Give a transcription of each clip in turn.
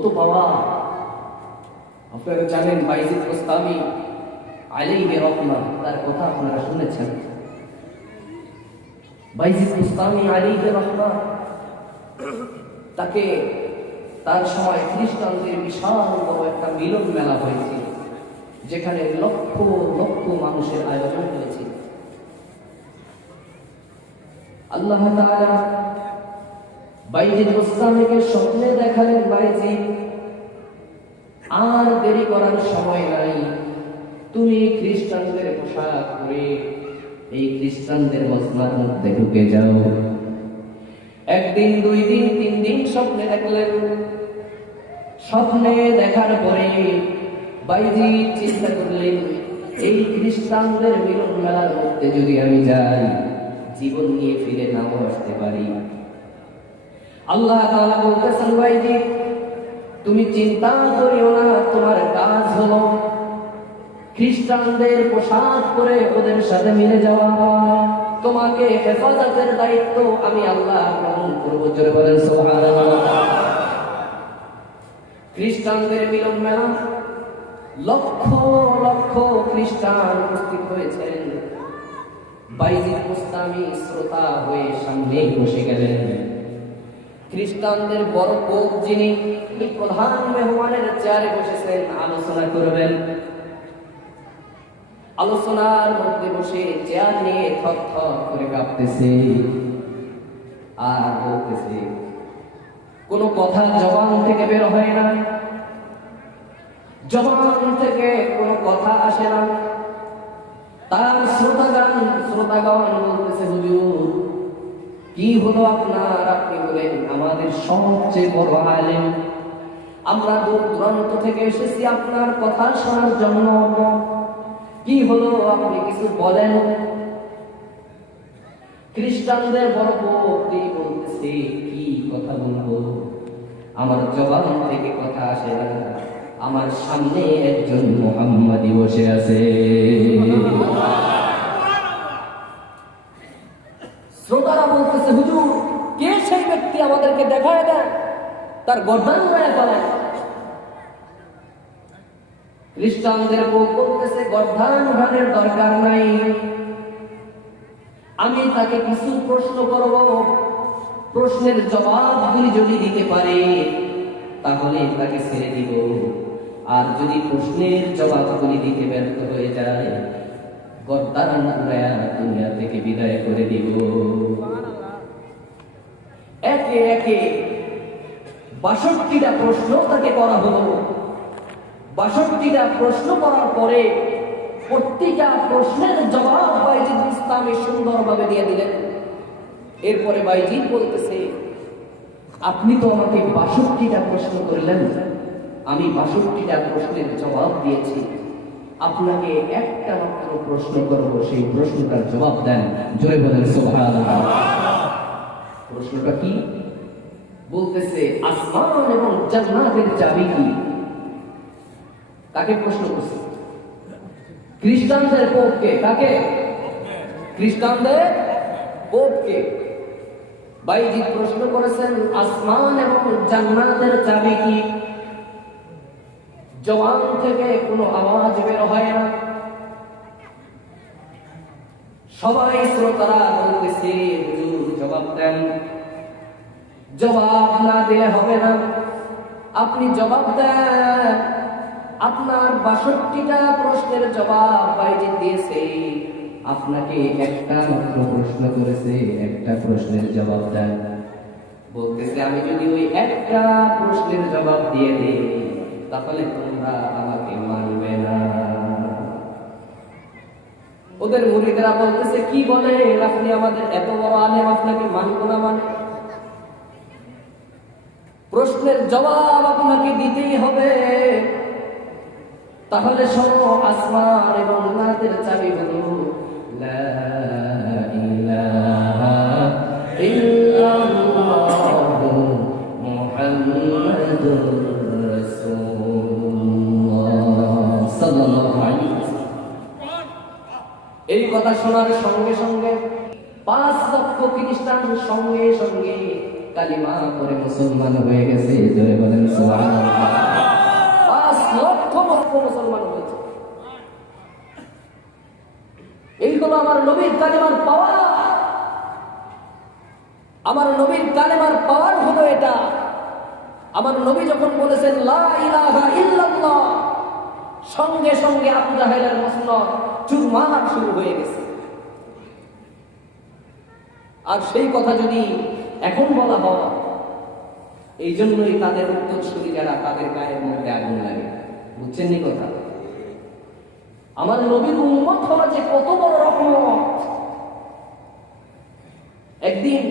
কত পাওয়া। আপনারা জানেন বাইজিদ বুস্তামি আলাইহি রাহমাহ, তার কথা আপনারা শুনেছেন। বাইজিদ বুস্তামি আলাইহি রাহমাহ, তাকে তার সময় খ্রিস্টানদের বিশাল বড় একটা মিলন মেলা হয়েছিল, যেখানে লক্ষ লক্ষ মানুষের আয়োজন হয়েছিল। আল্লাহ তাআলা বাইজিদ বুস্তামিকে স্বপ্নে দেখালেন, বাইজিদ, আর দেরি করার সময় নাই, তুমি খ্রিস্টানদের পোশাক পরে এই খ্রিস্টানদের মজমার মধ্যে ঢুকে যাও। একদিন, 2 দিন, 3 দিন স্বপ্নে দেখলেন। স্বপ্নে দেখার পরে বাইজিদ চিন্তা করলেন, এই খ্রিস্টানদের মিলন মেলার মধ্যে যদি আমি যাই, জীবন নিয়ে ফিরে নাও আসতে পারি। আল্লাহ তাআলা বলতেছেন, বাইজিদ, তুমি চিন্তা করিও না, তোমার কাজ হলো খ্রিস্টানদের পোশাক পরে ওদের সাথে মিলে যাওয়া। তোমাকে হেফাজতের দায়িত্ব আমি আল্লাহ গ্রহণ করব। জোরে বলেন সুবহানাল্লাহ। খ্রিস্টানদের মিলন মেলা, লক্ষ লক্ষ খ্রিস্টান উপস্থিত হয়েছেন। বাইজিদ বুস্তামি শ্রোতা হয়ে সামনে বসে গেলেন। খ্রিস্টানদের বড় পোপ, যিনি প্রধান মেহমানের চেয়ারে বসেছেন, আলোচনা করবেন। আলোচনার মধ্যে বসে চেয়ার নিয়ে থর থর করে কাঁপতেছে আর বলতেছে, কোনো কথা জবান থেকে বের হয় না, জবান থেকে কোনো কথা আসে না। তার শ্রোতাগণ বলতেছে, হুজুর, কি হলো আপনার? আপনি বলেন আমাদের সবচেয়ে বড় আলেম, আমরা দূর দূরান্ত থেকে এসেছি আপনার কথা শোনার জন্য, কি হলো আপনি কিছু বলেন। খ্রিস্টানদের বড় পোপ বলতেছে, কি কথা বলবো, আমার জবান থেকে কথা আসে না, আমার সামনে একজন মুহাম্মাদি বসে আছে। শ্রোতারা বলতেছে, হুজুর, কে সেই ব্যক্তি? আমাদেরকে দেখায় দেন, তার গর্দান উড়ায় ফেলেন। খ্রিস্টানদের পোপ বলতেছে, গর্দান উড়ানোর দরকার নাই, আমি তাকে কিছু প্রশ্ন করব, প্রশ্নের জবাবগুলি যদি দিতে পারে তাহলে তাকে ছেড়ে দিব, আর যদি প্রশ্নের জবাবগুলি দিতে ব্যর্থ হয়ে যায়, গর্দান উড়ায়া দুনিয়া থেকে বিদায় করে দিব। একে একে ৬২টা প্রশ্ন তাকে করা হলো। ৬২টা প্রশ্ন করার পরে প্রত্যেকটা প্রশ্নের জবাব বাইজিদ বুস্তামি সুন্দরভাবে দিয়ে দিলেন। এরপরে বাইজিদ বলতেছে, আপনি তো আমাকে ৬২টা প্রশ্ন করলেন, আমি ৬২টা প্রশ্নের জবাব দিয়েছি, আপনাকে একটা মাত্র প্রশ্ন করব, সেই প্রশ্নটার জবাব দেন। জোরে বলেন সুবহানাল্লাহ। প্রশ্নটা কি? বলতেছে, আসমান এবং জান্নাতের চাবি কি? কাকে প্রশ্ন করছে? খ্রিস্টানদের পোপকে। কাকে? খ্রিস্টানদের পোপকে। বাইজিদ প্রশ্ন করেছেন, আসমান এবং জান্নাতের চাবি কি? জবান থেকে কোনো আওয়াজ বের হয় না। সবাই শ্রোতারা বলতেছে, হুজুর জবাব দেন। জবাব না দিলে হবে না, আপনি জবাব দেন। আপনার ৬২টা প্রশ্নের জবাব বাইজিদ দিয়েছে, আপনাকে একটা মাত্র প্রশ্ন করেছে, একটা প্রশ্নের জবাব দেন। বলতেছে, আমি যদি ওই একটা প্রশ্নের জবাব দিয়ে দিই তাহলে তোমরা আমাকে মানবে না। ওদের মুরিদরা বলতেছে, কি বলে আপনি? আমাদের এত বড় আলেম, আপনাকে মানব না? মানে প্রশ্নের জবাব আপনাকে দিতেই হবে। তাহলে শোনো, আসমান এবং জান্নাতের চাবি হলো লা ইলাহা ইল্লাল্লাহু মুহাম্মাদুর রাসূলুল্লাহ সাল্লাল্লাহু আলাইহি ওয়াসাল্লাম। এই কথা শোনার সঙ্গে সঙ্গে ৫ লক্ষ খ্রিস্টান সঙ্গে সঙ্গে কালিমা পড়ে মুসলমান হয়ে গেছে। জোরে বলেন সুবহানাল্লাহ। 5 লক্ষ মুসলমান হয়েছে। এই হলো আমার নবীর কালিমার পাওয়ার। আমার নবীর কালিমার পাওয়ার হলো এটা। আমার নবী যখন বলেছেন লা ইলাহা ইল্লাল্লাহ, সঙ্গে সঙ্গে আবু জাহেলের মসনদ চুরমার শুরু হয়ে গেছে। আর সেই কথা যদি এখন বলা হয়, এই জন্যই তাদের উত্তরসূরি যারা, তাদের গায়ের মধ্যে আগুন লাগে। বুঝছেন নি কথা? আমার নবীর উম্মত হওয়া যে কত বড় রহমত। একদিন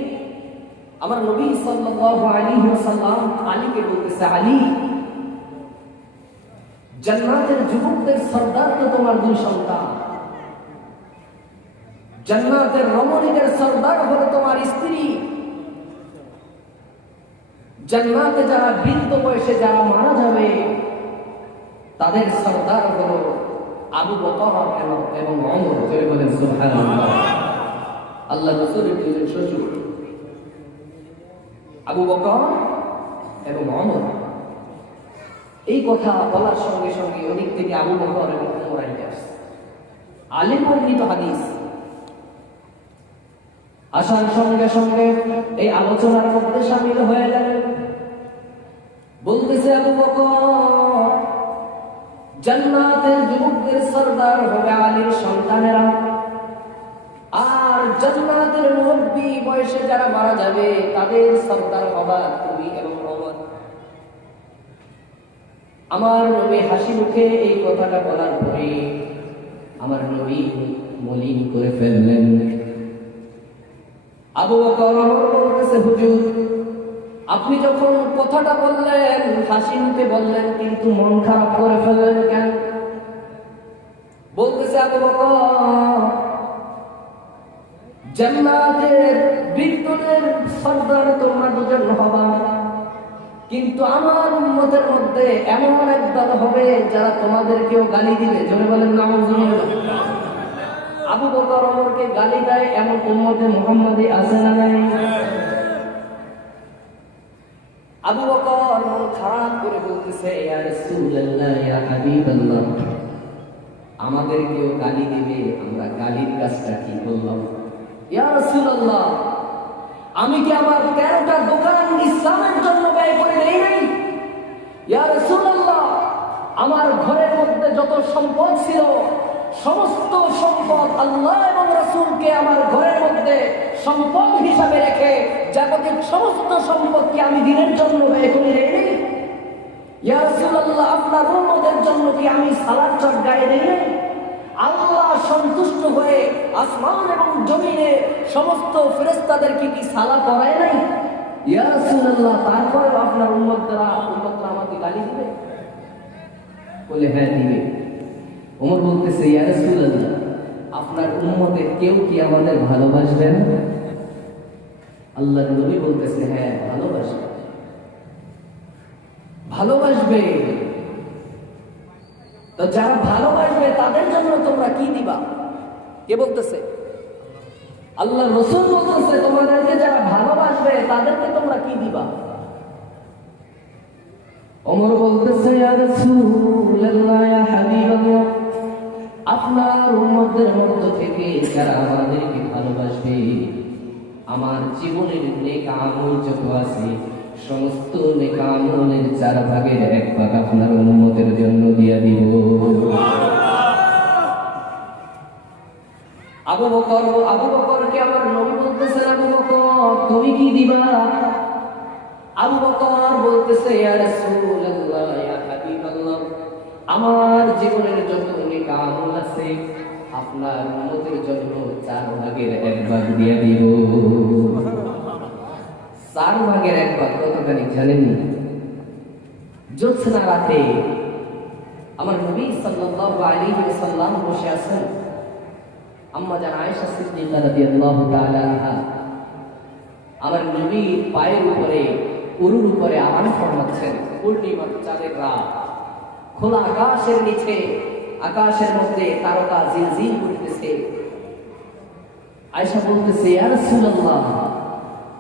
আমার নবী সাল্লাল্লাহু আলাইহি ওয়াসাল্লাম আলীকে বলতেছে, আলী, জান্নাতের যুবকদের সর্দার তো তোমার 2 সন্তান, জান্নাতের রমণীদের সর্দার হলো তোমার স্ত্রী, জান্নাতে যারা বৃদ্ধ বয়সে যারা মারা যাবে তাদের সর্দার হলো আবু বকর এবং ওমর। জোরে বলেন সুবহানাল্লাহ। আল্লাহ রাসূলের 2 শ্বশুর আবু বকর এবং ওমর। এই কথা বলার সঙ্গে সঙ্গে ওদিক থেকে আবু বকর এবং ওমর আসছে। আলেম বর্ণিত হাদিস আসার সঙ্গে সঙ্গে এই আলোচনার মধ্যে শামিল হয়ে গেলেন। বলতেছে, আবু বকর, জান্নাতের যুবকদের সর্দার হবে আলীর সন্তানেরা, আর জান্নাতের মুরব্বী বয়সে যারা মারা যাবে তাদের সর্দার হবা তুমি এবং ওমর। আমার নবী হাসি মুখে এই কথাটা বলার পরে আমার নবী মলিন করে ফেললেন। আবু বকর বলতেছে, হুজুর, আপনি যখন কথাটা বললেন হাসি মুখে বললেন, কিন্তু মন খারাপ করে ফেললেন কেন? বলতেছে, আবু বকর, জান্নাতের বৃদ্ধদের সর্দার তোমরা 2 জন হবা, কিন্তু আমার উম্মতের মধ্যে এমন এক দল হবে যারা তোমাদেরকেও গালি দিবে। জোরে বলেন নাউযুবিল্লাহ। আবু বকর ওমরকে গালি দেয় এমন উম্মতে মুহাম্মাদি আছে না নাই? আবু বকর মন খারাপ করে বলতেছে, ইয়া রাসূলুল্লাহ, ইয়া হাবিবাল্লাহ, আমাদেরকেও গালি দিবে, আমরা গালির কাজটা কি করলাম? ইয়া রাসূলুল্লাহ, আমি কি আমার 13টা দোকান ইসলামের জন্য ব্যয় করে নেই নাই? ইয়া রাসূলুল্লাহ, আমার ঘরের মধ্যে যত সম্পদ ছিল সমস্ত সম্পদ আল্লাহ এবং রাসূলকে আমার ঘরের মধ্যে সম্পদ হিসাবে রেখে জাগতিক সমস্ত সম্পদকে আমি দিনের জন্য ব্যয় করে নেই নাই? ইয়া রাসূলুল্লাহ, আপনার উম্মতের জন্য কি আমি সালাত চাঁদ গায়ে দেই নাই? আল্লাহ সন্তুষ্ট হয়ে আসমান এবং জমিনে সমস্ত ফেরেশতাদেরকে কি সালাত করায় নাই? ইয়া রাসূলুল্লাহ, তারপরে আপনার উম্মতরা আমাকে গালি দিবে? বলে, হ্যাঁ দিবে। ওমর বলতেছে, ইয়া রাসূলুল্লাহ, আপনার উম্মতের কেউ কি আমাদের ভালোবাসবেন? আল্লাহর নবী বলতেছে, হ্যাঁ ভালোবাসবে, ভালোবাসবে। তো যারা ভালোবাসবে তাদের জন্য তোমরা কি দিবা? কে বলতেছে? আল্লাহ রাসূল বলতেছে, তোমাদেরকে যারা ভালোবাসবে তাদেরকে তোমরা কি দিবা? ওমর বলতেছে, ইয়া রাসূলুল্লাহ, ইয়া হাবিবাল্লাহ, আপনার উম্মতের মধ্য থেকে যারা আমাদেরকে ভালোবাসবে, আমার জীবনের নেক আমল যত আছে সমস্ত নেক আমলের 4 ভাগের 1 ভাগ আপনার উম্মতের জন্য দিয়া দিব। আবু বকরকে আমার নবী বলতেছেন, আবু বকর তুমি কি দিবা? আবু বকর বলতেছে, ইয়া রাসূলুল্লাহ, ইয়া হাবিবাল্লাহ, আমার জীবনের যত নেক আমল আছে আপনার উম্মতের জন্য 4 ভাগের 1 ভাগ দিয়া দিব। 4 ভাগের 1 ভাগ কতখানি জানেন? জ্যোৎস্না রাতে আমার নবী সাল্লাল্লাহু আলাইহি ওয়াসাল্লাম বসে আছেন। আম্মা জান আয়েশা সিদ্দিকা রাদিয়াল্লাহু তাআলা আনহা আমার নবী পায়ের উপরে, উরুর উপরে আরাম ফরমাচ্ছেন। পূর্ণিমার চাঁদের রাত, খোলা আকাশের নিচে, আকাশের মধ্যে তারকা ঝিলঝিল করতেছে। আয়েশা বলতেছে, ইয়া রাসূলুল্লাহ,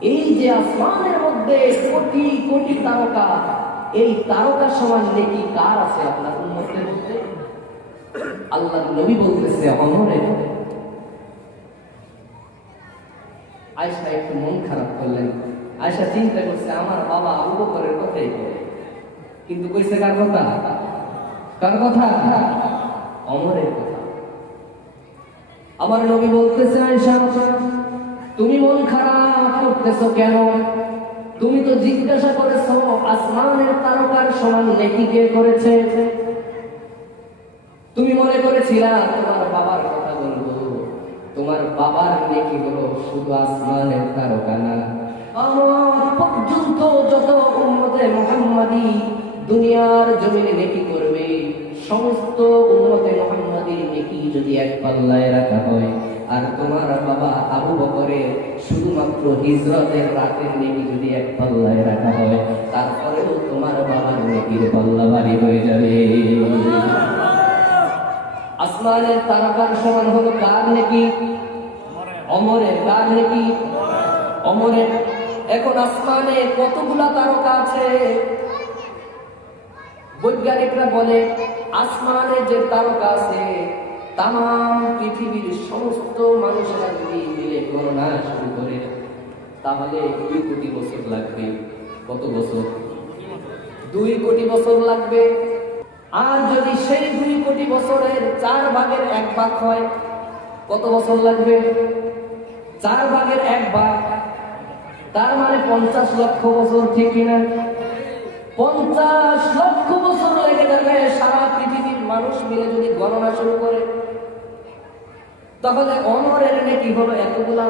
এই যে আসমানের মধ্যে কোটি কোটি তারকা, এই তারকা সমান নেকি কার আছে আপনার উম্মতের মধ্যে? আল্লাহর নবী বলতেছে অমরের। আয়েশা একটু মন খারাপ করলেন। আয়েশা চিন্তা করছে আমার বাবা আবু বকরের কথাই বলে, কিন্তু কইছে কার কথা? কার কথা? অমরের কথা। আমার নবী বলতেছে আয়েশা তুমি মন খারাপ করতেছো কেন? তুমি তো জিজ্ঞাসা করেছো আসমানের তারকার সমান নেকি কে করেছে। তুমি মনে করেছিলা তোমার বাবার কথা বলবো, তোমার বাবার নেকি হলো শুধু আসমানের তারকা না, আমার পর্যন্ত যত উম্মতে মুহাম্মাদি দুনিয়ার জমিনে নেকি করবে, সমস্ত উম্মতে মুহাম্মাদি নেকি যদি এক পাল্লায় রাখা হয়, আর তোমার বাবা আবু বকরের শুধুমাত্র হিজরতের রাতের নেকি যদি এক পাল্লায় রাখা হয়, তারপরেও তোমার বাবার নেকির পাল্লা ভারী হয়ে যাবে। আসমানের তারকার সমান হলো কার নেকি? অমরের। কার নেকি? অমরের। এখন আসমানে কতগুলা তারকা আছে? বৈজ্ঞানিকরা বলে আসমানে যে তারকা আছে তাম পৃথিবীর সমস্ত মানুষেরা যদি মিলে গণনা শুরু করে তাহলে 2 কোটি বছর লাগবে। কত বছর? 2 কোটি বছর লাগবে। আর যদি সেই 2 কোটি বছরের 4 ভাগের 1 ভাগ হয়, কত বছর লাগবে? 4 ভাগের 1 ভাগ, তার মানে 50 লক্ষ বছর, ঠিক কিনা? 50 লক্ষ বছর লেগে যাবে সারা পৃথিবীর মানুষ মিলে যদি গণনা শুরু করে। তাহলে অমরের নেকি হলো এতগুলা।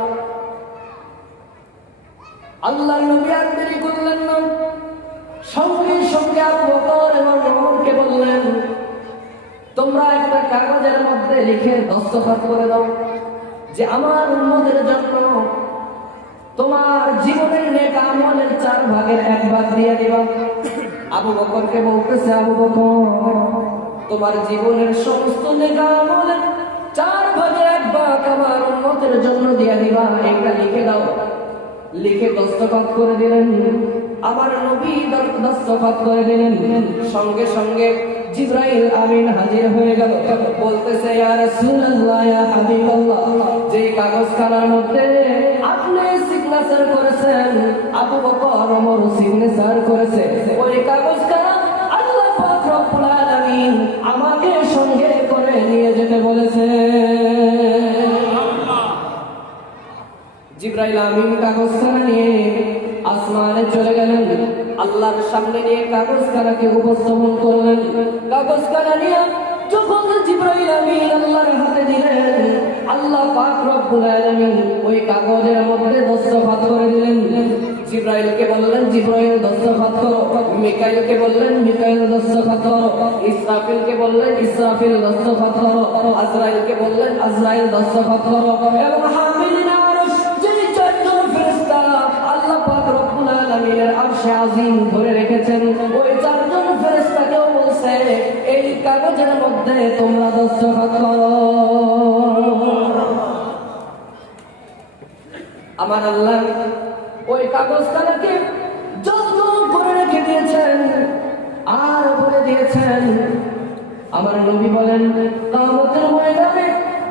আল্লাহর নবী আর দেরি করলেন না, সঙ্গে সঙ্গে আবু বকর এবং ওমরকে বললেন তোমরা একটা কাগজের মধ্যে লিখে দস্তখত করে দাও যে আমার উম্মতের জন্য তোমার জীবনের নেক আমলের 4 ভাগের 1 ভাগ দিয়ে দিবা। আবু বকরকে বলতেছে আবু বকর তোমার জীবনের সমস্ত নেক আমলের 4 ভাগের 1 ভাগ আমার উম্মতের জন্য দিয়ে দিবা, এটা লিখে দাও। লিখে দস্তখত করে দিলেন। আমার নবী দস্তখত করে দিলেন। সঙ্গে সঙ্গে জিবরাইল আমিন হাজির হয়ে গেল। বলতেছে ইয়া রাসূলুল্লাহ ইয়া হাবিবাল্লাহ, যে কাগজখানার মধ্যে আপনি সিগনেচার করেছেন, আবু বকর ওমর সিগনেচার করেছে, ওই কাগজখানা আল্লাহ পাক রব্বুল আলামিন আমাকে সঙ্গে করে নিয়ে যেতে বলেছে। জিবরাইল আমিন কাগজখানা নিয়ে আসমানে চলে গেলেন। আল্লাহর সামনে নিয়ে কাগজখানাকে উপস্থাপন করলেন। কাগজখানা নিয়ে যখন জিবরাইল আমিন আল্লাহর হাতে দিলেন, আল্লাহ পাক রব্বুল আলামিন ওই কাগজের মধ্যে দস্তখত করে দিলেন। জিবরাইলকে বললেন জিবরাইল দস্তখত করো, মিকাইলকে বললেন মিকাইল দস্তখত করো, ইসরাফিলকে বললেন ইসরাফিল দস্তখত করো, আজরাইলকে বললেন আজরাইল দস্তখত করো, এবং হামিলিন আরশ যিনি 4 জন ফেরেশতা আল্লাহ পাক রব্বুল আলামিনের আরশে আজিম ধরে রেখেছেন, ওই 4 জন ফেরেশতাকেও বলছে এই কাগজের মধ্যে তোমরা দস্তখত করো। আমার আল্লাহ ওই কাগজখানাকে যত্ন করে রেখে দিয়েছেন আর বলে দিয়েছেন। আমার নবী বলেন কিয়ামতের ময়দানে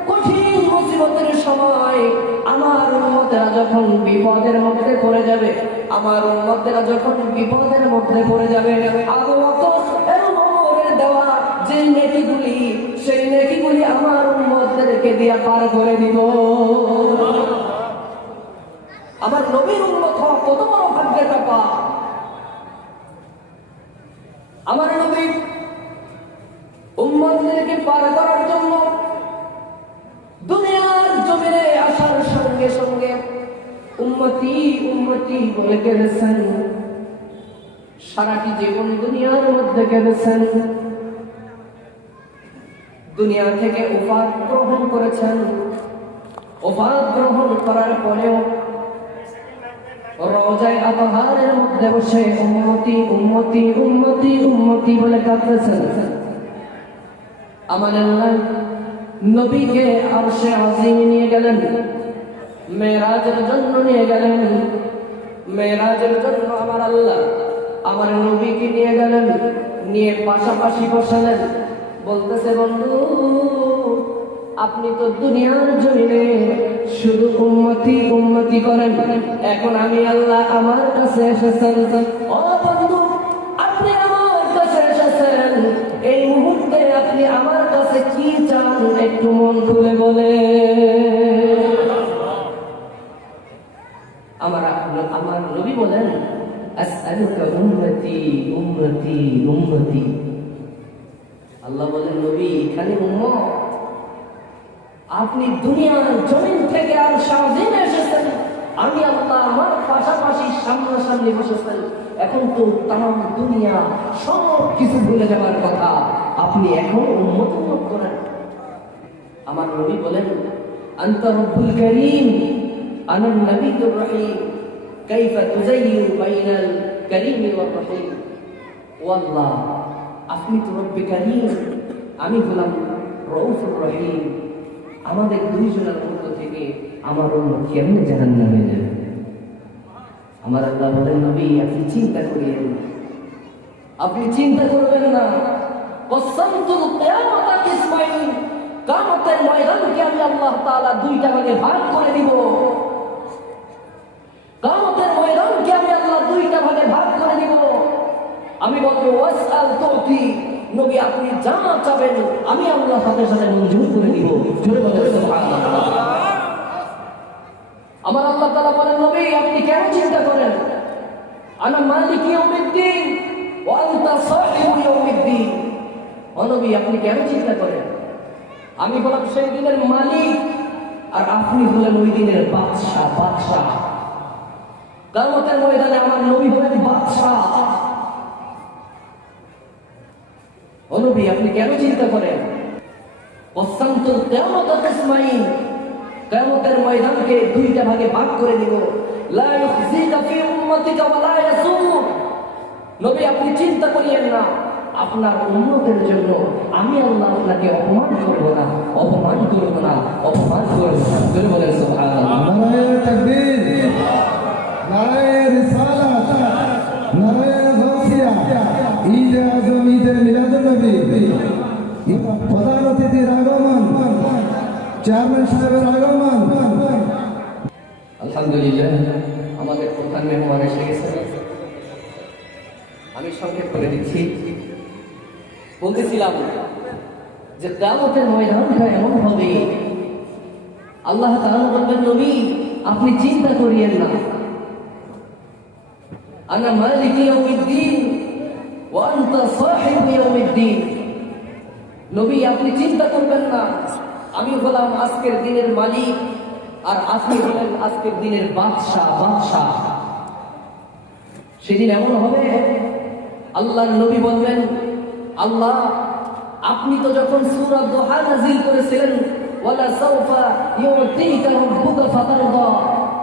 কঠিন মুসিবতের সময় আমার উম্মতেরা যখন বিপদের মধ্যে পড়ে যাবে, আমার উম্মতেরা যখন বিপদের মধ্যে পড়ে যাবে, আবু বকর এবং ওমরের দেওয়া যে নেকিগুলি, সেই নেকিগুলি আমার উম্মতদেরকে দিয়ে পার করে দিব। আমার নবীর উম্মত হওয়া কত বড় ভাগ্যের ব্যাপার। আমার নবী উম্মতদেরকে পার করার জন্য দুনিয়ার জমিনে আসার সঙ্গে সঙ্গে উম্মতি উম্মতি বলে কেঁদেছেন। সারাটি জীবন দুনিয়ার মধ্যে কেঁদেছেন। দুনিয়া থেকে ওফাত গ্রহণ করেছেন। ওফাত গ্রহণ করার পরেও রওজায়ে আতহারের মধ্যে বসে উম্মতি উম্মতি উম্মতি উম্মতি বলে কাঁদতেছেন। আমার আল্লাহ নবীকে আরশে আজিমে নিয়ে গেলেন, মেরাজের জন্য নিয়ে গেলেন। মেরাজের জন্য আমার আল্লাহ আমার নবীকে নিয়ে গেলেন, নিয়ে পাশাপাশি বসালেন। বলতেছে, বন্ধু আপনি তো দুনিয়ার জমিনে শুধু উম্মতি উম্মতি করেন, এখন আমি আল্লাহ আমার কাছে এসেছেন। ও বন্ধু, আপনি আমার কাছে এসেছেন, এই মুহূর্তে আপনি আমার কাছে কি চান একটু মন খুলে বলে। আমার নবী বলেন, আসআলুকা উম্মতি উম্মতি উম্মতি। আল্লাহ বলেন, নবী খালি উম্মত, আপনি দুনিয়ার জমিন থেকে আর সারাদিনে এসেছেন, আমি আল্লাহ আমার পাশাপাশি সামনাসামনি বসেছেন, এখন তো তাম দুনিয়া সব কিছু ভুলে যাওয়ার কথা, আপনি এখন উম্মত উম্মত করেন। আমার নবী বলেন, আনতা রব্বুল কারীম আনা নবিয়্যুর রহিম কাইফা তুযায়্যিরু বাইনাল কারীম ওয়ার রহিম। ও আল্লাহ, আপনি তো রব্বে কারীম, আমি হলাম রউফুর রহিম, আমাদের দুইজনের মধ্য থেকে আমার উম্মত কেমনে জাহান্নামে যাবে? আমার আল্লাহ বলেন, নবী আপনি চিন্তা করিয়েন না, আপনি চিন্তা করবেন না। কসসামতুল কিয়ামাতা কিসমাইন, কিয়ামতের ময়দানকে আমি আল্লাহ তাআলা দুইটা ভাগে ভাগ করে দিব। কিয়ামতের ময়দানকে আমি আল্লাহ দুইটা ভাগে ভাগ করে দিব। আমি বলবো ওয়াসআল তুতি, নবী আপনি যা চাবেন আমি আল্লাহ সাথে সাথে মঞ্জুর করে দিব। জোরে বলেন সুবহানাল্লাহ। আমার আল্লাহ তাআলা বলেন, নবী আপনি কেন চিন্তা করেন? আনা মালিক ইয়াউমিদ্দিন ওয়া আনতা সাহিবু ইয়াউমিদ্দিন। ও নবী আপনি কেন চিন্তা করেন? আমি হলাম সেই দিনের মালিক আর আপনি হলেন ওই দিনের বাদশা। বাদশা কিয়ামতের ময়দানে আমার নবী হলেন বাদশা। ও নবী আপনি কেন চিন্তা করেন? কসসামতুল কিয়ামাতা কিসমাইন, কিয়ামতের ময়দানকে দুইটা ভাগে ভাগ করে দিব। লা ইউখজিকা ফি উম্মাতিকা ওয়া লা ইয়াসুক। নবী আপনি চিন্তা করিয়েন না, আপনার উম্মতের জন্য আমি আল্লাহ আপনাকে অপমান করব না, অপমান করব না, অপমান করব না। জোরে বলেন সুবহানাল্লাহ। নারায়ে তাকবীর, নারায়ে রিসালাত, নারায়ে গাউসিয়া, ঈদে আজম, ঈদে মিলাদুন নবী, প্রধান অতিথির আগমন, চেয়ারম্যান সাহেবের আগমন। আলহামদুলিল্লাহ, আমাদের প্রধান মেহমান এসে গেছেন। আমি সংক্ষেপ করে দিচ্ছি। বলতেছিলাম যে কিয়ামতের ময়দানটা এমন হবে, আল্লাহ তাআলা বলবেন, নবী আপনি চিন্তা করিয়েন না, আনা মালিক ইয়াউমিদ্দিন ওয়া আনতা সাহিবু ইয়াউমিদ্দিন। নবী আপনি চিন্তা করবেন না, আমি হলাম আজকের দিনের মালিক আর আপনি হলেন আজকের দিনের বাদশা। বাদশা সেদিন এমন হবে, আল্লাহর নবী বলবেন, আল্লাহ আপনি তো যখন সূরা দুহা নাযিল করেছিলেন, ওয়ালা সাওফা ইউতিকা রাব্বুকা ফাতারদা,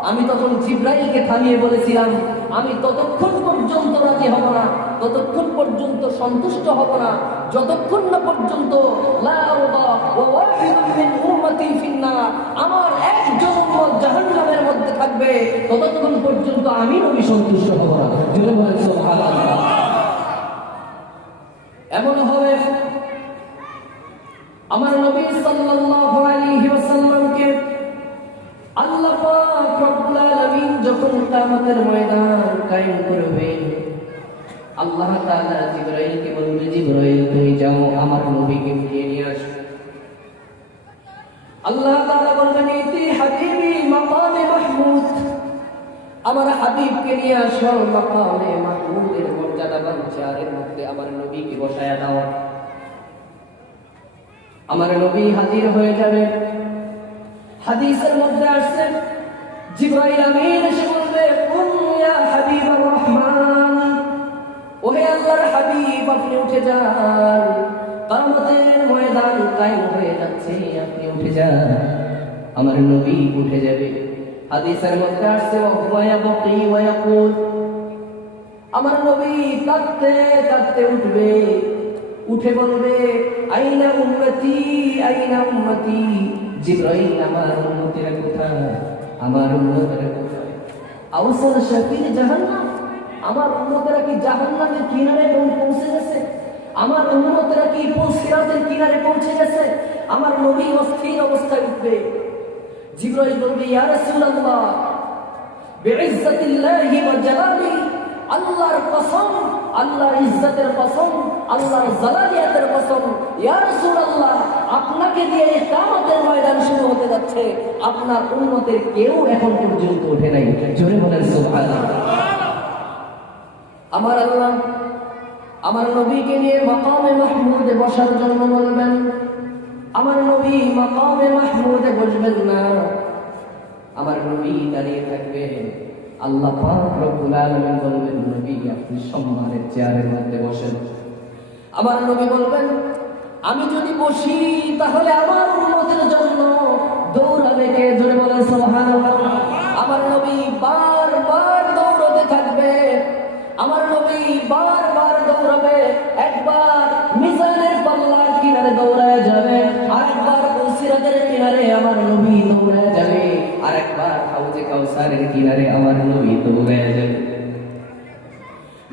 আমি তখন জিবরাইলকে থামিয়ে বলেছিলাম, আমি ততক্ষণ পর্যন্ত রাজি হব না, ততক্ষণ পর্যন্ত সন্তুষ্ট হব না, যতক্ষণ না পর্যন্ত লা আরদা ওয়া ওয়াহিদুম মিন উম্মতি ফিন্নার, আমার একজন উম্মত জাহান্নামের মধ্যে থাকবে, ততক্ষণ পর্যন্ত আমি নবী সন্তুষ্ট হব না। জোরে বলেন সুবহানাল্লাহ। এমন হবে আমার নবী সাল্লাল্লাহু আলাইহি ওয়াসাল্লামকে আল্লাহ পাক রব্বুল আলামিন যখন কিয়ামতের ময়দান কায়েম করবেন, আল্লাহ তাআলা জিবরাইলকে বলবে, জিবরাইল তুমি যাও আমার নবীকে নিয়ে আসো। আল্লাহ তাআলা বলবেন, ইতি হাবিবি মাকামে মাহমুদ, আমার হাবিবকে নিয়ে আসো মাকামে মাহমুদের মর্যাদাবান চেয়ারের মধ্যে আমার নবীকে বসায়া দাও। আমার নবী হাজির হয়ে যাবে। হাদিসের মধ্যে আসছে, জিবরাইল আমিন এসে বলবে, কুম ইয়া হাবিবুর রহমান, ওহে আল্লাহর হাবিব আপনি উঠে যান, কিয়ামতের ময়দান কায়েম হয়ে যাচ্ছে, আপনি উঠে যান। আমার নবী উঠে যাবে। হাদিসের মধ্যে আসছে, ওয়া ইয়াবকি ওয়া ইয়াকুল, আমার নবী কাঁদতে কাঁদতে উঠবে, উঠে বলবে, আইনা উম্মতি আইনা উম্মতি। জিবরাইল আমার উম্মতেরা কোথায়, আমার উম্মতেরা কোথায়? আউসাল শাফির জাহান্নাম। আমার উম্মতেরা কি জাহান্নামের কিনারে পৌঁছে গেছে? আমার উম্মতেরা কি সিরাতের কিনারে পৌঁছে গেছে? আমার নবী অস্থির অবস্থায় উঠবে। জিবরাইল বলবে, ইয়া রাসূলুল্লাহ, বিইজ্জাতিল্লাহি ওয়া জালালিহি, আল্লাহর কসম, আল্লাহর ইজ্জতের কসম, আল্লাহর জালালিয়াতের কসম, ইয়া রাসূলুল্লাহ, আপনাকে দিয়ে কিয়ামতের ময়দান শুরু হতে যাচ্ছে, আপনার উম্মতের কেউ এখন পর্যন্ত ওঠে নাই। জোরে বলেন সুবহানাল্লাহ। আমার আল্লাহ আমার নবীকে নিয়ে মাকামে মাহমুদে বসার জন্য বলবেন। আমার নবী মাকামে মাহমুদে বসবেন না, আমার নবী দাঁড়িয়ে থাকবেন। আল্লাহ পাক রব্বুল আলামিন বলবেন, নবী আপনি সম্মানের চেয়ারের মধ্যে বসেন। আমার নবী বলবেন, আমি যদি বসি তাহলে আমার উম্মতের জন্য দৌড়াবে কে? জোরে বলেন সুবহানাল্লাহ। আমার নবী বারবার দৌড়াতে থাকবে, আমার নবী বারবার দৌড়াবে। একবার মিজানের পাল্লার কিনারে দৌড়ায় যাবে, আরেকবার সিরাতের কিনারে আমার নবী দৌড়ায় যাবে, আরেকবার হাউজে কাউসারের কিনারে আমার নবী দৌড়ায় যাবে।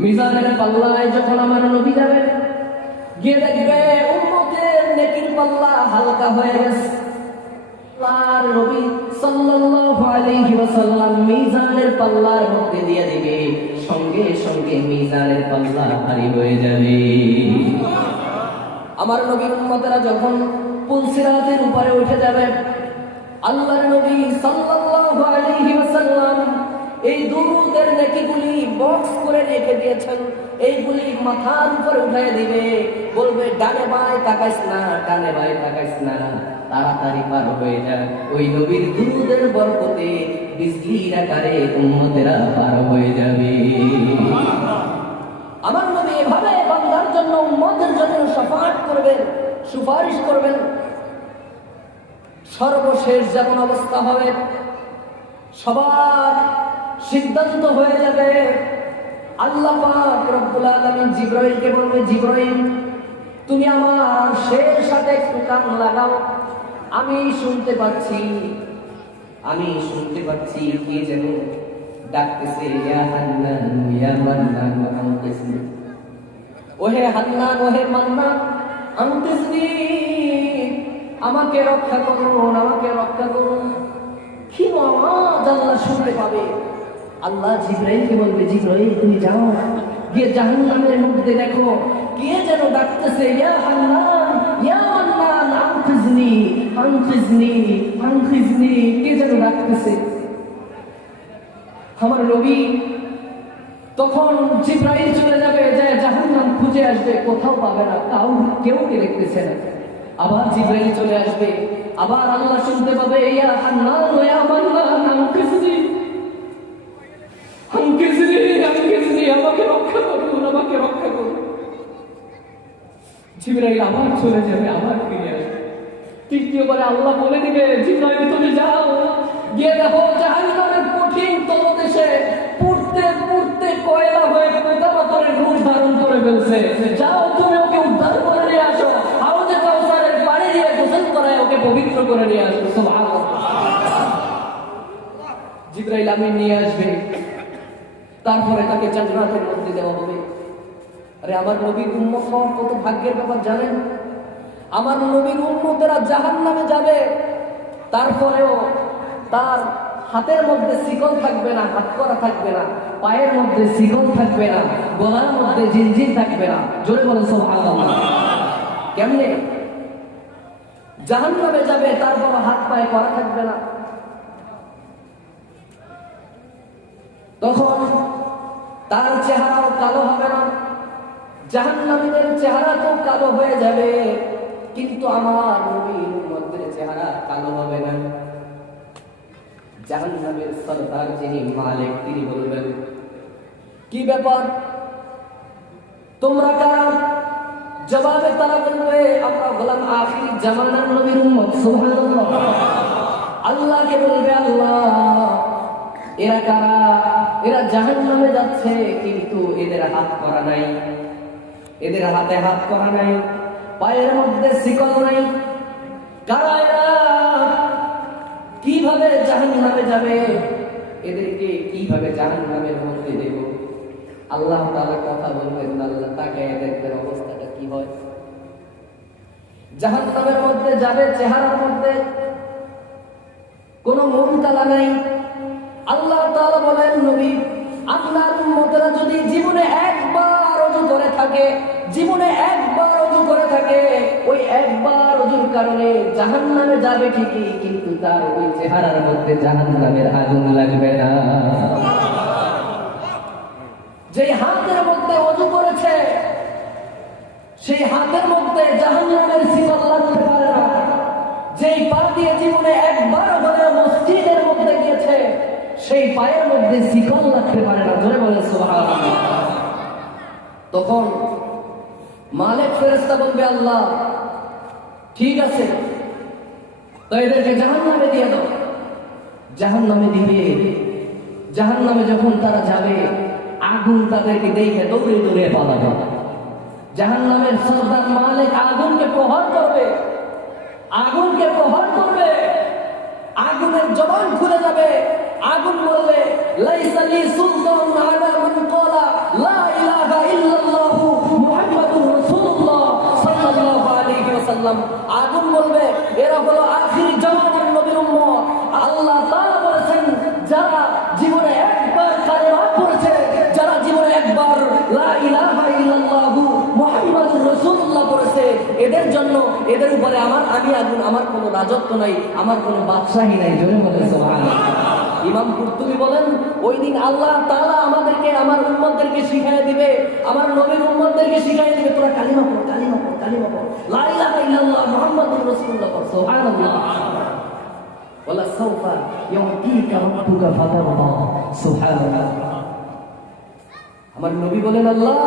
মিজানের পাল্লায় যখন আমার নবী যাবে, গিয়ে দেখবে উম্মতের নেকির পাল্লা হালকা হয়ে গেছে। আল্লাহর নবী সাল্লাল্লাহু আলাইহি ওয়াসাল্লাম মিজানের পাল্লার মধ্যে দিয়ে দিবে, সঙ্গে সঙ্গে মিজানের পাল্লা ভারী হয়ে যাবে। আমার নবীর উম্মতেরা যখন পুলসিরাতের উপরে উঠে যাবে, আল্লাহর নবী সাল্লাল্লাহু আলাইহি ওয়াসাল্লাম এই দুরূদের নেকিগুলি বক্স করে রেখে দিয়েছেন, এইগুলি মাথার উপরে উঠায় দিবে, বলবে ডানে বাঁয়ে তাকাইস না, ডানে বাঁয়ে তাকাইস না, তাড়াতাড়ি পার হয়ে যায়। ওই নবীর দুরূদের বরকতে বিজলির আকারে উম্মতেরা পার হয়ে যাবে। আমার নবী এভাবে বান্দার জন্য, উম্মতের জন্য শাফাআত করবেন, সুপারিশ করবেন। সর্বশেষ যেমন অবস্থা হবে, সবার সিদ্ধান্ত হয়ে যাবে। আল্লাহ পাক রব্বুল আলামিন জিবরাইলকে বলবে, জিবরাইল তুমি আমার সাথে একটু কান লাগাও, আমি শুনতে পাচ্ছি কে যেন ডাকতেছে, ইয়া হান্নান ইয়া মান্নান আনকিসনি, ওহে হান্নান ওহে মান্নান আনকিসনি, আমাকে রক্ষা করুন, আমাকে রক্ষা করুন। কি আওয়াজ আল্লাহ শুনতে পাবে? আল্লাহ জিবরাইলকে বলবে, জিবরাইল তুমি যাও, গিয়ে জাহান্নামের মধ্যে দেখো কে যেন ডাকতেছে, ইয়া হান্নান ইয়া মান্নান আনকিসনি আনকিসনি আনকিসনি, কে যেন ডাকতেছে। আমার নবী তখন জিবরাইল চলে যাবে, যায় জাহান্নাম খুঁজে আসবে, কোথাও পাবে না, কেউ কে দেখতেছে না। আবার জিবরাইল চলে আসবে, আবার আল্লাহ শুনতে পাবে, ইয়া হান্নান ইয়া মান্নান আনকিসনি আনকিসনি আনকিসনি, আমাকে রক্ষা করুন, আমাকে রক্ষা করুন। জিবরাইল আবার চলে যাবে, আবার ফিরে আসবে। তৃতীয়বারে আল্লাহ বলে দিবে, জিবরাইল তুমি যাও, গিয়ে দেখো জাহান্নামের কঠিন তলদেশে পুড়তে পুড়তে কয়লা হয়ে পোকামাকড়ের রূপ ধারণ করে ফেলছে। যাও তুমি ওকে উদ্ধার করে নিয়ে আসো, হাউজে কাউসারের পানি দিয়ে গোসল করায় ওকে পবিত্র করে নিয়ে আসো। সুবহানাল্লাহ। জিবরাইল আমিন নিয়ে আসবে, তারপরে তাকে জান্নাতের মধ্যে দেওয়া হবে। আরে আমার নবীর উম্মত হওয়ার কত ভাগ্যের ব্যাপার জানেন? আমার নবীর উম্মতেরা জাহান্নামে যাবে, তারপরেও তার হাতের মধ্যে শিকল থাকবে না, হাত করা থাকবে না, পায়ের মধ্যে শিকল থাকবে না, গলার মধ্যে জিনজির থাকবে না। জোরে বলেন সুবহানাল্লাহ। কেমনে? জাহান্নামে যাবে, তারপর হাত পায়ে করা থাকবে না। তখন তার চেহারাও কালো হবে না, জাহান্নামীদের চেহারা তো কালো হয়ে যাবে, কিন্তু আমার নবীর উম্মতের চেহারা কালো হবে না। জাহান্নামের সরদার যিনি মালিক, তিনি বলবেন, কি ব্যাপার, তোমরা কারা? জবাবে তারা বলবে, আমরা হলাম আখির জামানার নবীর উম্মত। সুবহানাল্লাহ। আল্লাহকে বলবে, আল্লাহ এরা কারা? এরা জাহান্নামে যাচ্ছে, কিন্তু এদের হাত করা নাই, এদের হাতে হাত করা নাই, পায়ের মধ্যে শিকল নাই। কারা এরা? কিভাবে জাহান্নামে যাবে? এদেরকে কিভাবে কিভাবে জাহান্নামের মধ্যে দেব। আল্লাহ তাআলা কথা বলবেন, আল্লাহ তাকায় দেখবেন অবস্থাটা কি হয়। জাহান্নামের মধ্যে যাবে, চেহারার মধ্যে কোনো মন কালা নাই। আল্লাহ তাআলা বলেন, নবী আপনার উম্মতেরা যদি জীবনে একবার ওযু করে থাকে, জীবনে একবার ওযু করে থাকে, ওই একবার ওযুর কারণে জাহান্নামে যাবে ঠিকই, কিন্তু তার ওই চেহারার মধ্যে জাহান্নামের আগুন লাগবে না। যেই হাতের মধ্যে ওযু করেছে, সেই হাতের মধ্যে জাহান্নামের শিকল লাগতে পারে না। যেই পা দিয়ে জীবনে একবার হলেও মসজিদের মধ্যে গিয়েছে, সেই পায়ের মধ্যে শিকল লাগতে পারে না। জোরে বলে সুবহানাল্লাহ। তখন মালিক ফেরেশতা বলবে, আল্লাহ ঠিক আছে, তো এদেরকে জাহান্নামে দিয়ে দাও। জাহান্নামে দিবে। জাহান্নামে যখন তারা যাবে, আগুন তাদেরকে দেখে দৌড়ে দৌড়ে পালাবে। জাহান্নামের সর্দার মালিক আগুনকে প্রহার করবে, আগুনকে প্রহার করবে। আগুনের জবান খুলে যাবে। আগুন বলবে, লাইসা লি সুলতান আলা মান ক্বালা লা ইলাহা ইল্লাল্লাহ মুহাম্মাদুর রাসূলুল্লাহ সাল্লাল্লাহু আলাইহি ওয়াসাল্লাম। আগুন বলবে, এরা হলো আখির জামানার নবীর উম্মত। আল্লাহ তাআলা বলেছেন, যারা জীবনে একবার কালেমা পড়েছে, যারা জীবনে একবার লা ইলাহা ইল্লাল্লাহ মুহাম্মাদুর রাসূলুল্লাহ পড়েছে, এদের জন্য, এদের উপরে আমি আগুন, আমার কোনো রাজত্ব নাই, আমার কোনো বাদশাহী নাই। জোরে বলে সুবহানাল্লাহ। ইমাম কুরতুবী বলেন, ওই দিন আল্লাহ তাআলা আমাদেরকে, আমার উম্মতদেরকে শিখিয়ে দিবে, আমার নবীর উম্মতদেরকে শিখিয়ে দিবে, তোরা কালিমা পড়, কালিমা পড়, কালিমা পড়, লা ইলাহা ইল্লাল্লাহ মুহাম্মাদুর রাসূলুল্লাহ পড়। সুবহানাল্লাহ। ওয়ালা সাওফা ইউতিকা রাব্বুকা ফাতারদা। সুবহানাল্লাহ। আমার নবী বলেন, আল্লাহ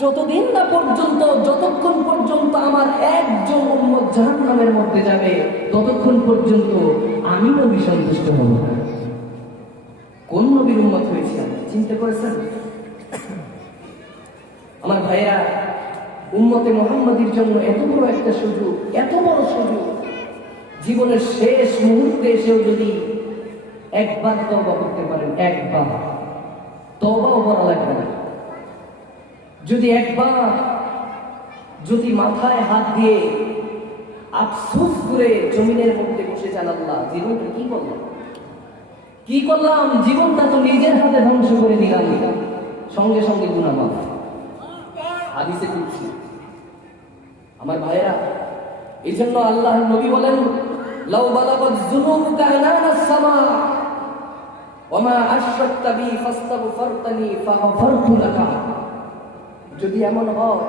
যতদিন না পর্যন্ত, যতক্ষণ পর্যন্ত আমার একজন উম্মত জাহান্নামের মধ্যে যাবে, ততক্ষণ পর্যন্ত আমি নবী সন্তুষ্ট হব না। কোন নবীর উম্মত হয়েছে আমরা চিন্তা করেছেন? আমার ভাইরা, উম্মতে মুহাম্মাদীর জন্য এত বড় একটা সুযোগ, এত বড় সুযোগ, জীবনের শেষ মুহূর্তে এসেও যদি একবার তওবা করতে পারেন, একবার তওবাও করা লাগবে না, যদি একবার, যদি মাথায় হাত দিয়ে আফসোস করে জমিনের মধ্যে বসে যান, আল্লাহ জীবনটা কি করলাম, কি করলাম, জীবনটা তো নিজের হাতে ধ্বংস করে দিলাম, সঙ্গে সঙ্গে গুনাহ মাফ। হাদিসে কুদসি। আমার ভাইরা, এই জন্য আল্লাহর নবী বলেন, লাউ বালাগাত যুনুবুকা আনানাস সামা ওয়া মা আশরাকতা বি ফাস্তাগফিরতানি ফাগফারতু লাকা। যদি এমন হয়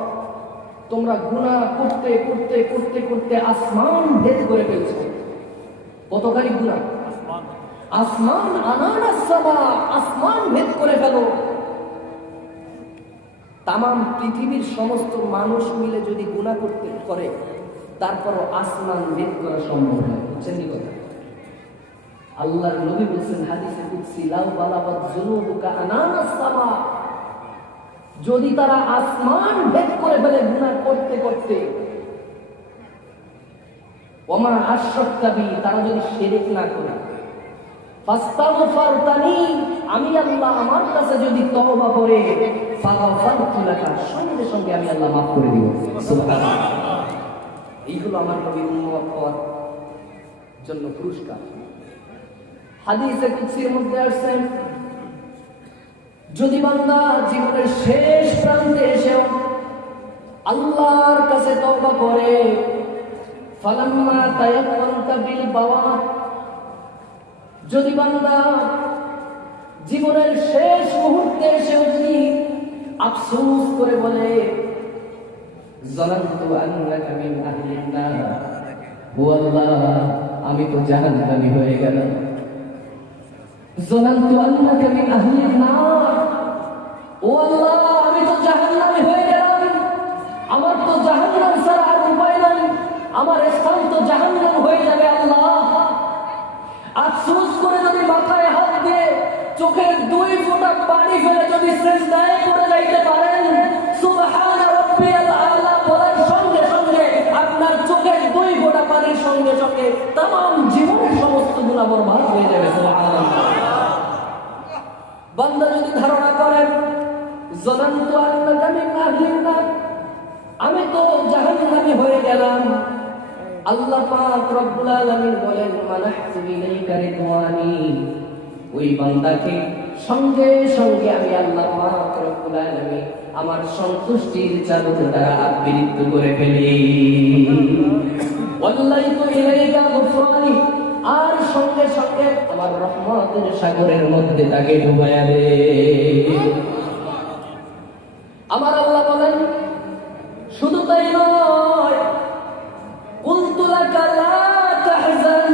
তোমরা গুনাহ করতে করতে করতে করতে আসমান ভেদ করে ফেলছো, কতখানি গুনাহ, আসমান, আনানাস সামা, আসমান ভেদ করে ফেলো, তামাম পৃথিবীর সমস্ত মানুষ মিলে যদি গুনাহ করতে করে, তারপরও আসমান ভেদ করা সম্ভব নয়। বুঝছেন কি কথা? আল্লাহর নবী বলেছেন হাদিসে কুদসি, লাউ বালাগাত যুনুবুকা আনানাস সামা, যদি তারা আসমান ভেদ করে ফেলে গুনাহ করতে করতে, ওমা আশরাকতা বি, তারা যদি শিরক না করে, ফাস্তাগফারতানি, আমি আল্লাহ আমার কাছে যদি তওবা করে, ফাগফারতু লাকা, সঙ্গে সঙ্গে আমি আল্লাহ মাফ করে দিব। সুবহানাল্লাহ। এই হলো আমার নবীর উম্মত হওয়ার জন্য পুরস্কার। হাদিসে কুদসির মধ্যে আসছে, যদি বান্দা জীবনের শেষ প্রান্তে এসেও আল্লাহর কাছে তওবা করে, ফালাম্মা তায়াক্কালতা বিল বাওয়া, যদি বান্দা জীবনের শেষ মুহূর্তে এসেও যদি আফসোস করে বলে, যালামতু আন্নাকা মিন আহলিন নার, ও আল্লাহ আমি তো জাহান্নামী হয়ে গেলাম, যালামতু আন্নাকা মিন আহলিন নার, ও আল্লাহ আমি তো জাহান্নামী হয়ে গেলাম, আমার তো জাহান্নাম ছাড়া আর উপায় নাই, আমার স্থান তো জাহান্নাম হয়ে যাবে। আল্লাহ আফসোস করে যদি মাথায় হাত দিয়ে চোখের 2 ফোঁটা পানি ফেলে যদি সিজদায় পড়ে যাইতে পারেন, সুবহান রাব্বিয়াল আলা বলার সঙ্গে সঙ্গে আপনার চোখের 2 ফোঁটা পানির সঙ্গে সঙ্গে তাম জীবনের সমস্ত গুনাহ বরবাদ হয়ে যাবে। সুবহানাল্লাহ। বান্দা যদি ধারণা করেন জানান্তু আন্নাকা মিন আহলিন নার, আমি তো জাহান্নামী হয়ে গেলাম, আল্লাহ পাক রব্বুল আলামিন বলেন মানাহতু ইলাইকা রিদওয়ানি, ওই বান্দাকে সঙ্গে সঙ্গে আমি আল্লাহ পাক রব্বুল আলামিন আমার সন্তুষ্টির চাদর দ্বারা আবৃত করে ফেলি। ওয়াল্লাইতু ইলাইকা গুফরানি, আর সঙ্গে সঙ্গে আমার রহমতের সাগরের মধ্যে তাকে ডুবাইয়া দে। আমার আল্লাহ বলেন শুধু তাই নয়, কুলতু লাকা লা তাহজান,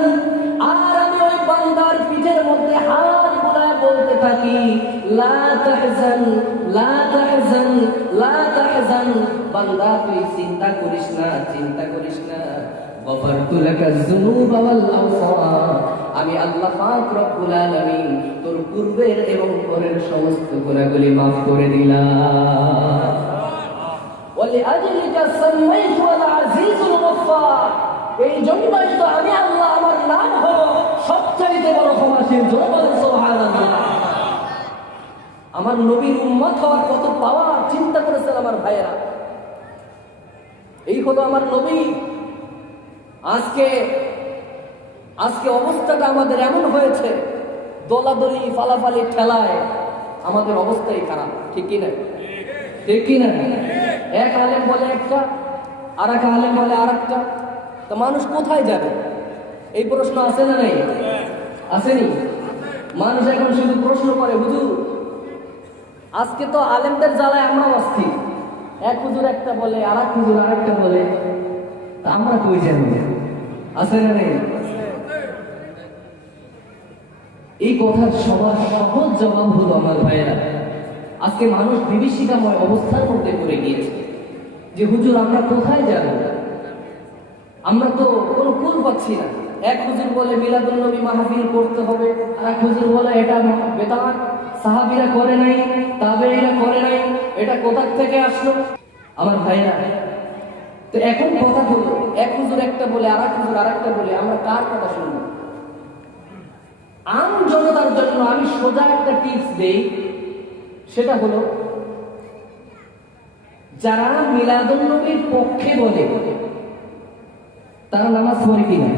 আর আমি ওই বান্দার পিঠের মধ্যে হাত বুলায় বলতে থাকি লা তাহজান লা তাহজান লা তাহজান, বান্দা তুই চিন্তা করিস না, চিন্তা করিস না, গফরতু লাকা যুনুবা ওয়াল আওসার, আমি আল্লাহ পাক রব্বুল আলামিন তোর পূর্বের এবং পরের সমস্ত গুনাহগুলি maaf করে দিলাম। ওয়ালিআজলিকা সাম্মাইতু আল আজিজুল গফফার, এই জন্যই তো আমি আল্লাহ, আমার নাম হলো সবচাইতে বড় ক্ষমাশীল। জোরে বলেন সুবহানাল্লাহ। আমার নবীর উম্মত হওয়ার কত পাওয়ার চিন্তা করেছেন আমার ভাইয়েরা। এই হলো আমার নবী। আজকে অবস্থাটা আমাদের এমন হয়েছে, দলাদলি ফালাফালি ঠেলায় আমাদের অবস্থাই খারাপ। ঠিক কিনা? ঠিক কিনা? এক আলেম বলে একটা, আর এক আলেম বলে আর একটা, তো মানুষ কোথায় যাবে? এই প্রশ্ন আছে না নেই? আসেনি? মানুষ এখন শুধু প্রশ্ন করে হুজুর, আজকে তো আলেমদের জ্বালায় আমরা অস্থির। এক হুজুর একটা বলে, আর এক হুজুর আর একটা বলে, তা আমরা কই যাবো? আছে না নেই? এই কথার সবার সহজ জবাব হলো আমার ভাইয়েরা, আজকে মানুষ বিভীষিকাময় অবস্থার মধ্যে পড়ে গিয়েছে যে হুজুর আমরা কোথায় যাব? আমরা তো কোনো কুল পাচ্ছি না। এক হুজুর বলে মিলাদুন নবী মাহফিল করতে হবে, আর এক হুজুর বলে এটা বেদাত, সাহাবীরা করে নাই, তাবেঈরা করে নাই, এটা কোথা থেকে আসলো? আমার ভাইয়েরা, তো এখন কথা হলো, এক হুজুর একটা বলে, আর এক হুজুর আর একটা বলে, আমরা কার কথা শুনবো? আম জনতার জন্য আমি সোজা একটা টিপস দেই, সেটা হলো যারা মিলাদুন নবীর পক্ষে বলে তারা নামাজ পড়ে কিনা,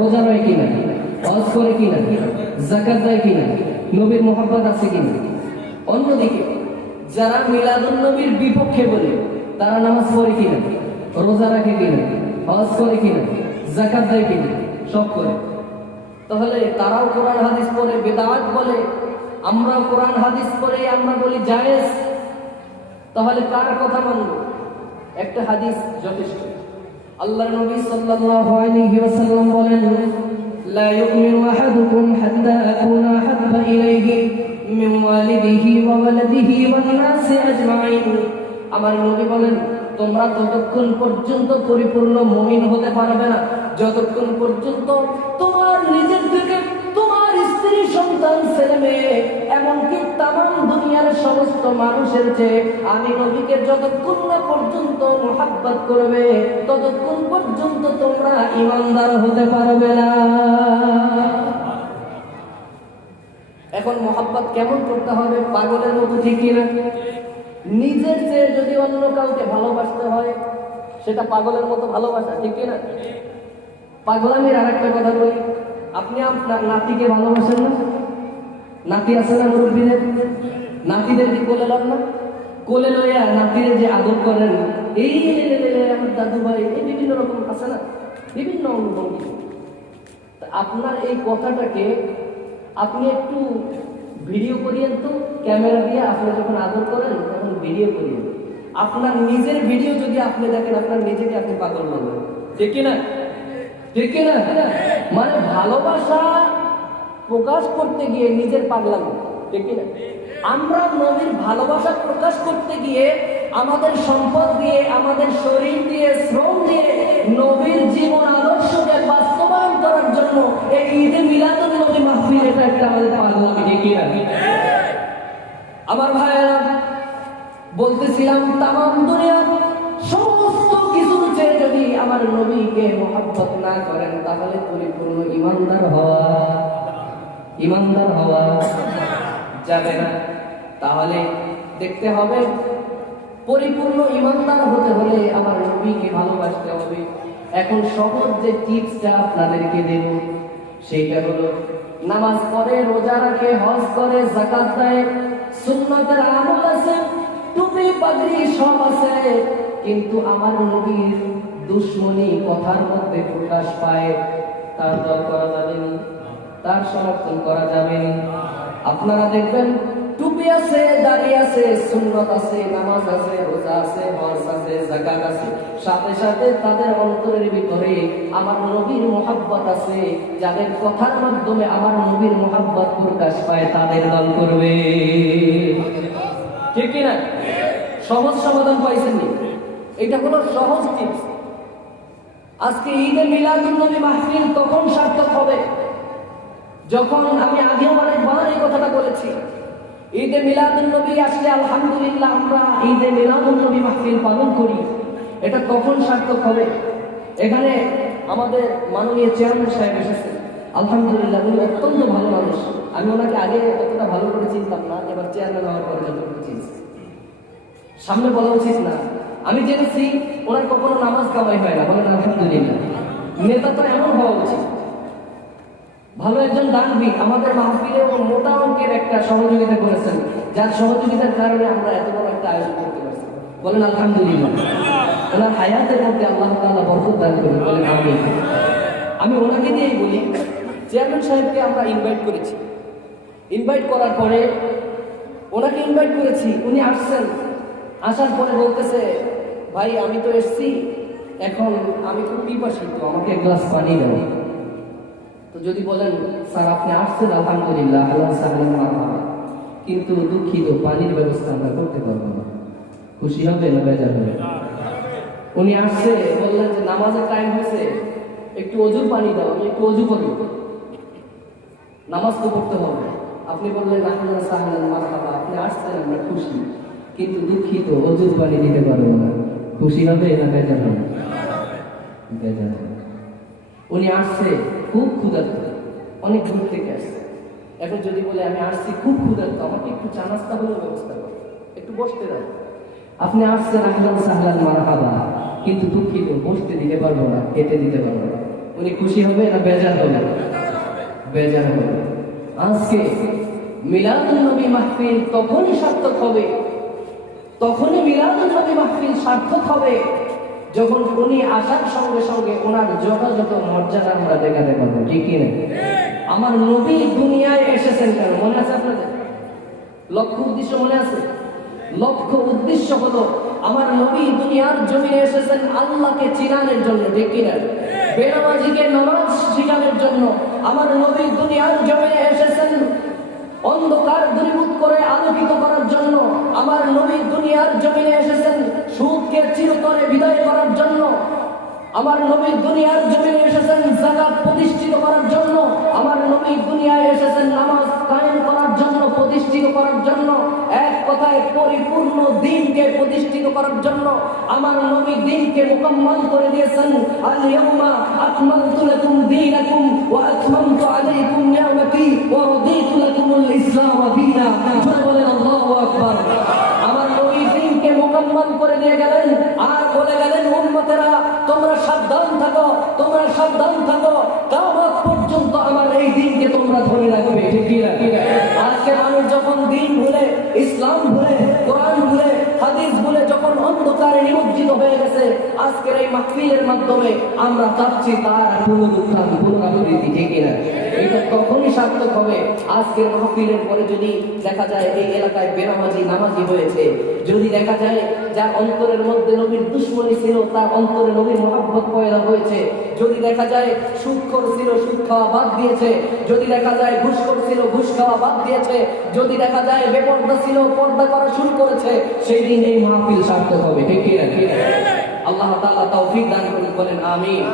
রোজা রয় কিনা, হজ করে কিনা, যাকাত দেয় কিনা, নবীর মোহাব্বত আছে কিনা। অন্যদিকে যারা মিলাদুন নবীর বিপক্ষে বলে তারা নামাজ পড়ে কিনা, রোজা রাখে কিনা, হজ করে কিনা, যাকাত দেয় কিনা, সব করে। তাহলে তারাও কোরআন হাদিস পড়ে বেদাত বলে, আমরাও কোরআন হাদিস পড়ে আমরা বলি জায়েজ। তাহলে কার কথা মানব? একটা হাদিস যথেষ্ট। আল্লাহর নবী সাল্লাল্লাহু আলাইহি ওয়াসাল্লাম বলেন লা ইউমিনু আহাদুকুম হাত্তা আকুনা হাব্বা ইলাইহি মিন ওয়ালিদিহি ওয়া ওয়ালাদিহি ওয়ান নাসি আজমাইন। আমার নবী বলেন তোমরা ততক্ষণ পর্যন্ত পরিপূর্ণ মুমিন হতে পারবে না যতক্ষণ পর্যন্ত তোমার নিজের থেকে তোমার স্ত্রী, সন্তান, ছেলে মেয়ে, এমনকি তামাম দুনিয়ার সমস্ত মানুষের চেয়ে আমি নবীকে যতক্ষণ না পর্যন্ত মুহাব্বত করবে ততক্ষণ পর্যন্ত তোমরা ঈমানদার হতে পারবে না। এখন মুহাব্বত কেমন করতে হবে? পাগলের মতো, ঠিক কিনা? নিজের চেয়ে যদি অন্য কাউকে ভালোবাসতে হয় সেটা পাগলের মতো ভালোবাসা, ঠিক কিনা? পাগলামির আর একটা কথা বলি, আপনি আপনার নাতিকে ভালোবাসেন না? নাতি আছে না মুরব্বীদের? নাতিদের কি কোলে লন না? কোলে লইয়া নাতিরে যে আদর করেন, এই আমার দাদু ভাই, এই বিভিন্ন রকম আছে না, বিভিন্ন অঙ্গভঙ্গি। আপনার এই কথাটাকে আপনি একটু ভিডিও করিয়েন তো, ক্যামেরা দিয়ে আপনি যখন আদর করেন তখন ভিডিও করিয়েন। আপনার নিজের ভিডিও যদি আপনি দেখেন আপনার নিজেকে আপনি পাগল বলবেন, ঠিক কিনা? ঠিক কিনা? মানে ভালোবাসা প্রকাশ করতে গিয়ে নিজের পাগলামি, ঠিক কিনা? আমরা নবীর ভালোবাসা প্রকাশ করতে গিয়ে আমাদের সম্পদ দিয়ে, আমাদের শরীর দিয়ে, শ্রম দিয়ে নবীর জীবন আদর্শকে বাস্তবায়ন করার জন্য এই ঈদে মিলাদুন নবী মাহফিল, এটা একটা আমাদের পাগলামি, ঠিক কিনা? আমার ভাইয়েরা, বলতেছিলাম তামাম দুনিয়া সমস্ত কিছুর চেয়ে যদি আমার নবীকে মুহাব্বত না করেন তাহলে পরিপূর্ণ ঈমানদার হওয়া যাবে না। তাহলে দেখতে হবে পরিপূর্ণ ইমানদার হতে হলে আমার নবীকে ভালোবাসতে হবে। এখন সহজ যে টিপসটা আপনাদেরকে দেব সেইটা হলো, নামাজ পড়ে, রোজা রাখে, হজ করে, যাকাত দেয়, সুন্নাতের আমল আছে, টুপি পাগড়ি সব আছে, কিন্তু আমার নবীর দুশ্মনী কথার মধ্যে প্রকাশ পায়, তার দর করা যাবে না, তার সমর্থন করা যাবে না। আপনারা দেখবেন টুপি আছে, দাড়ি আছে, সুন্নাত আছে, নামাজ আছে, রোজা আছে, হজ আছে, যাকাত আছে, সাথে সাথে তাদের অন্তরের ভিতরে আমার নবীর মোহাব্বত আছে। যাদের কথার মাধ্যমে আমার নবীর মোহাব্বত প্রকাশ পায় তাদের দল করবে, ঠিক কিনা? সহজ সমাধান পাইছেন? এটা হলো সহজ টিপস। আজকে ঈদে মিলাদুন নবী মাহফিল তখন সার্থক হবে যখন, আমি আগেও অনেকবার এই কথাটা বলেছি, ঈদে মিলাদুন নবী আসলে আলহামদুলিল্লাহ আমরা ঈদে মিলাদুন নবী মাহফিল পালন করি, এটা তখন সার্থক হবে। এখানে আমাদের মাননীয় চেয়ারম্যান সাহেব এসেছেন, আলহামদুলিল্লাহ উনি অত্যন্ত ভালো মানুষ। আমি ওনাকে আগে অতটা ভালো করে চিনতাম না, এবার চেয়ারম্যান হওয়ার পরে যতটুকু চিনছি, সামনে বলা উচিত না, আমি জেনেছি ওনার কখনো নামাজ কামাই হয় না, বলেন আলহামদুলিল্লাহ। নেতা তো এমন হওয়া উচিত। ভালো একজন দানবীর আমাদের মাহফিলে মোটা অঙ্কের একটা সহযোগিতা করেছেন, যার সহযোগিতার কারণে আমরা এত বড় একটা আয়োজন করতে পারছি, বলেন আলহামদুলিল্লাহ। ওনার হায়াতের মধ্যে আল্লাহ তাআলা বরকত দান করুন, বলেন আমিন। আমি ওনাকে দিয়েই বলি, চেয়ারম্যান সাহেবকে আমরা ইনভাইট করেছি, ইনভাইট করার পরে ওনাকে ইনভাইট করেছি, উনি আসছেন, আসার পরে বলতেছে, ভাই আমি তো এসছি, এখন আমি খুব পিপাসিত, আমাকে এক গ্লাস পানি দেবো। তো যদি বলেন স্যার আপনি আসছেন আলহামদুলিল্লাহ, আল্লাহ সাল্লাম মারহাবা, কিন্তু দুঃখিত পানির ব্যবস্থা আমরা করতে পারবো না, খুশি হবে না বেজার হবে? উনি আসছে, বললেন যে নামাজের টাইম হয়েছে, একটু অজুর পানি দাও, আমি একটু অজু করি, নামাজ তো পড়তে হবে। আপনি বললেন আল্লাহ সাল্লাম মারহাবা, আপনি আসছেন আমরা খুশি, কিন্তু দুঃখিত অজুর পানি দিতে পারবো না, খুশি হবে না বেজার হবে? বেজার হবে। উনি আসছে খুব ক্ষুধার্ত, অনেক দূর থেকে আসছে, এখন যদি বলে আমি আসছি খুব ক্ষুধার্ত, আমাকে একটু চা নাস্তা হলেও ব্যবস্থা করো, একটু বসতে দাও। আপনি আসছেন আহলান সাহলান মারহাবা, কিন্তু দুঃখিত বসতে দিতে পারবো না, খেতে দিতে পারবো না, উনি খুশি হবে না বেজার হবে? বেজার হবে। আজকে মিলাদুন নবী মাহফিল তখনই সার্থক হবে, তখনই মিলাদুন নবী মাহফিল সার্থক হবে যখন উনি আসার সঙ্গে সঙ্গে ওনার যথাযথ মর্যাদা আমরা দেখাতে পারবো, ঠিক কিনা? আমার নবী দুনিয়ায় এসেছেন কেন মনে আছে আপনাদের? লক্ষ্য উদ্দেশ্য মনে আছে? লক্ষ্য উদ্দেশ্য হলো আমার নবী দুনিয়ার জমিনে এসেছেন আল্লাহকে চিনানোর জন্য, ঠিক কিনা? বেনামাজিকে নামাজ শিখানোর জন্য আমার নবী দুনিয়ার জমিনে এসেছেন অন্ধকার দূরীভূত করে আলোকিত করার জন্য, আমার নবী দুনিয়ার জমিনে এসেছেন সুদকে চিরতরে বিদায় করার জন্য, আমার নবী দুনিয়ার জমিনে এসেছেন যাকাত প্রতিষ্ঠিত করার জন্য, আমার নবী দুনিয়ায় এসেছেন নামাজ কায়েম করার জন্য, প্রতিষ্ঠিত করার জন্য, এক কথায় পরিপূর্ণ দ্বীনকে প্রতিষ্ঠিত করার জন্য। আমার নবী দ্বীনকে মুকাম্মাল করে দিয়েছেন, আল ইয়াউমা আকমালতু লাকুম দীনাকুম ওয়া আতমামতু আলাইকুম নি'মাতি ওয়া রাদিতু লাকুমুল ইসলাম দীনা। বলেন আল্লাহু আকবার। আমার নবী দ্বীনকে মুকাম্মাল করে দিয়ে গেলেন আর বলে গেলেন, উম্মতেরা তোমরা সাবধান থাকো, তোমরা সাবধান থাকো, কিয়ামত পর্যন্ত আমার এই দ্বীনকে তোমরা ধরে রাখবে, ঠিক কি না? আজকে মানুষ যখন দ্বীন ভুলে, ইসলাম ভুলে, কোরআন ভুলে, হাদিস ভুলে যখন অন্ধকারে নিমজ্জিত হয়ে গেছে, আজকের এই মাহফিলের মাধ্যমে আমরা চাচ্ছি তার পুনরুত্থান, পুনরাবৃত্তি, ঠিক কি না? এটা তখনই সার্থক হবে আজকের মাহফিলের পরে যদি দেখা যায় এই এলাকায় বেনামাজি নামাজি হয়েছে, যদি দেখা যায় যার অন্তরের মধ্যে নবীর দুশ্মনী ছিল তার অন্তরে নবীর মহব্বত পয়দা হয়েছে, যদি দেখা যায় সুদখোর ছিল সুদ খাওয়া বাদ দিয়েছে, যদি দেখা যায় ঘুষখোর ছিল ঘুষ খাওয়া বাদ দিয়েছে, যদি দেখা যায় বেপর্দা ছিল পর্দা করা শুরু করেছে, সেই দিন এই মাহফিল সার্থক হবে, ঠিক কি না? আল্লাহ তাআলা তৌফিক দান করুন, বলেন আমিন।